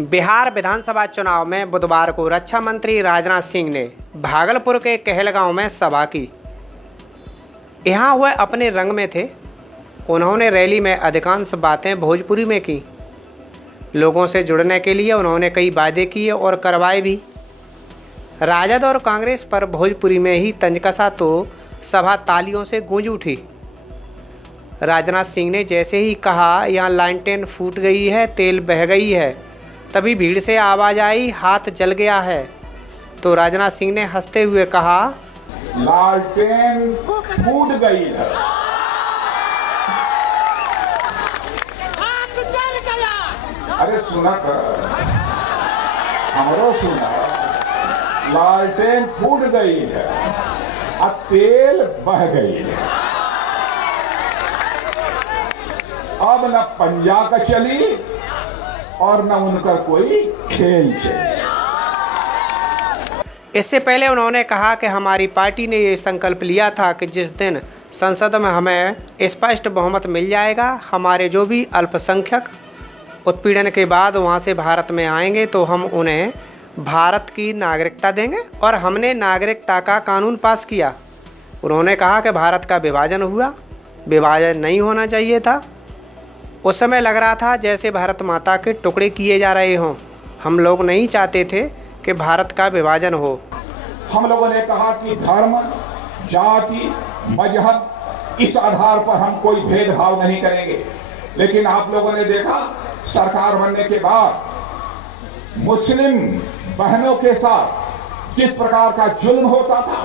बिहार विधानसभा चुनाव में बुधवार को रक्षा मंत्री राजनाथ सिंह ने भागलपुर के कहलगांव में सभा की। यहाँ वह अपने रंग में थे। उन्होंने रैली में अधिकांश बातें भोजपुरी में की। लोगों से जुड़ने के लिए उन्होंने कई वादे किए और करवाए भी। राजद और कांग्रेस पर भोजपुरी में ही तंज कसा तो सभा तालियों से गूंज उठी। राजनाथ सिंह ने जैसे ही कहा, यहाँ लालटेन फूट गई है, तेल बह गई है, तभी भीड़ से आवाज आई, हाथ जल गया है। तो राजनाथ सिंह ने हंसते हुए कहा, लालटेन फूट गई है, हाथ जल गया। अरे सुना कर, हमरो सुना, लालटेन फूट गई है और तेल बह गई है। अब न पंजा का चली और न उनका कोई खेल चले। इससे पहले उन्होंने कहा कि हमारी पार्टी ने ये संकल्प लिया था कि जिस दिन संसद में हमें स्पष्ट बहुमत मिल जाएगा, हमारे जो भी अल्पसंख्यक उत्पीड़न के बाद वहाँ से भारत में आएंगे तो हम उन्हें भारत की नागरिकता देंगे। और हमने नागरिकता का कानून पास किया। उन्होंने कहा कि भारत का विभाजन हुआ, विभाजन नहीं होना चाहिए था। उस समय लग रहा था जैसे भारत माता के टुकड़े किए जा रहे हों। हम लोग नहीं चाहते थे कि भारत का विभाजन हो। हम लोगों ने कहा कि धर्म, जाति, मजहब, इस आधार पर हम कोई भेदभाव नहीं करेंगे। लेकिन आप लोगों ने देखा, सरकार बनने के बाद मुस्लिम बहनों के साथ जिस प्रकार का जुल्म होता था,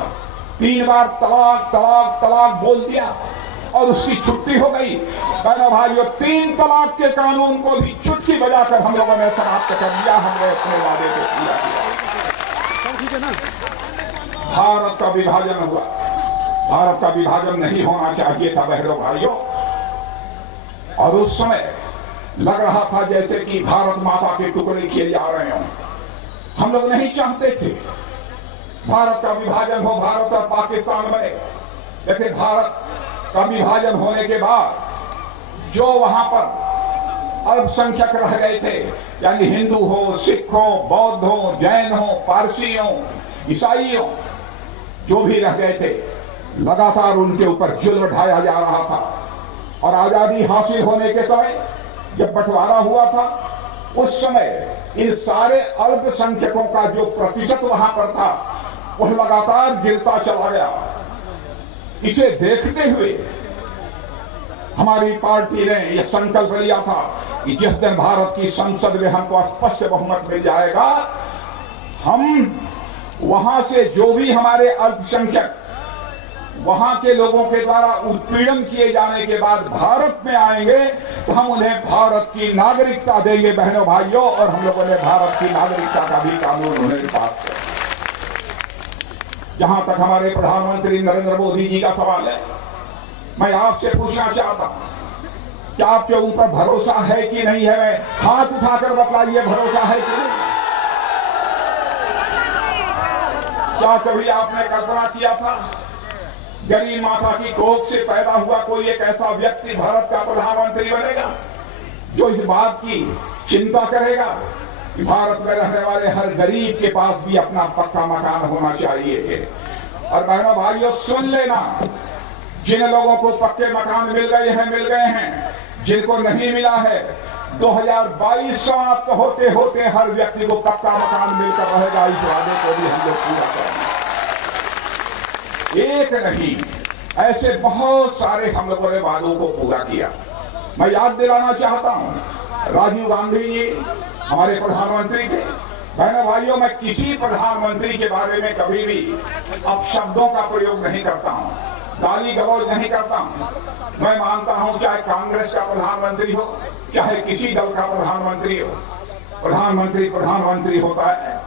3 बार तलाक तलाक तलाक बोल दिया और उसकी छुट्टी हो गई। बहनों भाइयों, 3 तलाक के कानून को भी चुटकी बजाकर हम लोगों ने समाप्त कर दिया। हमने अपने वादे को पूरा किया। भारत का विभाजन हुआ। भारत का विभाजन नहीं होना चाहिए था बहनों भाइयों। और उस समय लग रहा था जैसे कि भारत माता के टुकड़े किए जा रहे हों। हम लोग नहीं चाहते थे भारत का विभाजन हो, भारत और पाकिस्तान बने। लेकिन भारत का विभाजन होने के बाद जो वहां पर अल्पसंख्यक रह गए थे, यानी हिंदू हो, सिख हो, बौद्ध हो, जैन हो, पारसी हो, ईसाई हो, जो भी रह गए थे, लगातार उनके ऊपर जुल्म ढाया जा रहा था। और आजादी हासिल होने के समय जब बंटवारा हुआ था, उस समय इन सारे अल्पसंख्यकों का जो प्रतिशत वहां पर था, वह लगातार गिरता चला गया। इसे देखते हुए हमारी पार्टी ने यह संकल्प लिया था कि जिस दिन भारत की संसद में हमको स्पष्ट बहुमत मिल जाएगा, हम वहां से जो भी हमारे अल्पसंख्यक वहां के लोगों के द्वारा उत्पीड़न किए जाने के बाद भारत में आएंगे तो हम उन्हें भारत की नागरिकता देंगे बहनों भाइयों। और हम लोगों ने भारत की नागरिकता का भी कानून उन्हें पास किया। जहां तक हमारे प्रधानमंत्री नरेंद्र मोदी जी का सवाल है, मैं आपसे पूछना चाहता हूं कि आपके ऊपर भरोसा है कि नहीं है? हाथ उठाकर बतलाइए, भरोसा है कि नहीं? क्या कभी आपने कल्पना किया था गरीब माता की कोख से पैदा हुआ कोई एक ऐसा व्यक्ति भारत का प्रधानमंत्री बनेगा जो इस बात की चिंता करेगा कि भारत में रहने वाले हर गरीब के पास भी अपना पक्का मकान होना चाहिए? और बहनों भाइयों, सुन लेना, जिन लोगों को पक्के मकान मिल गए हैं, जिनको नहीं मिला है, 2022 समाप्त होते होते हर व्यक्ति को पक्का मकान मिलकर रहेगा। इस वादे को भी हम लोग पूरा करेंगे। एक नहीं, ऐसे बहुत सारे हम लोगों ने वादों को पूरा किया। मैं याद दिलाना चाहता हूं, राजीव गांधी जी हमारे प्रधानमंत्री थे। बहनों भाइयों, मैं किसी प्रधानमंत्री के बारे में कभी भी अपशब्दों का प्रयोग नहीं करता हूं, गाली गलौज नहीं करता हूं। मैं मानता हूं चाहे कांग्रेस का प्रधानमंत्री हो, चाहे किसी दल का प्रधानमंत्री हो, प्रधानमंत्री प्रधानमंत्री होता है।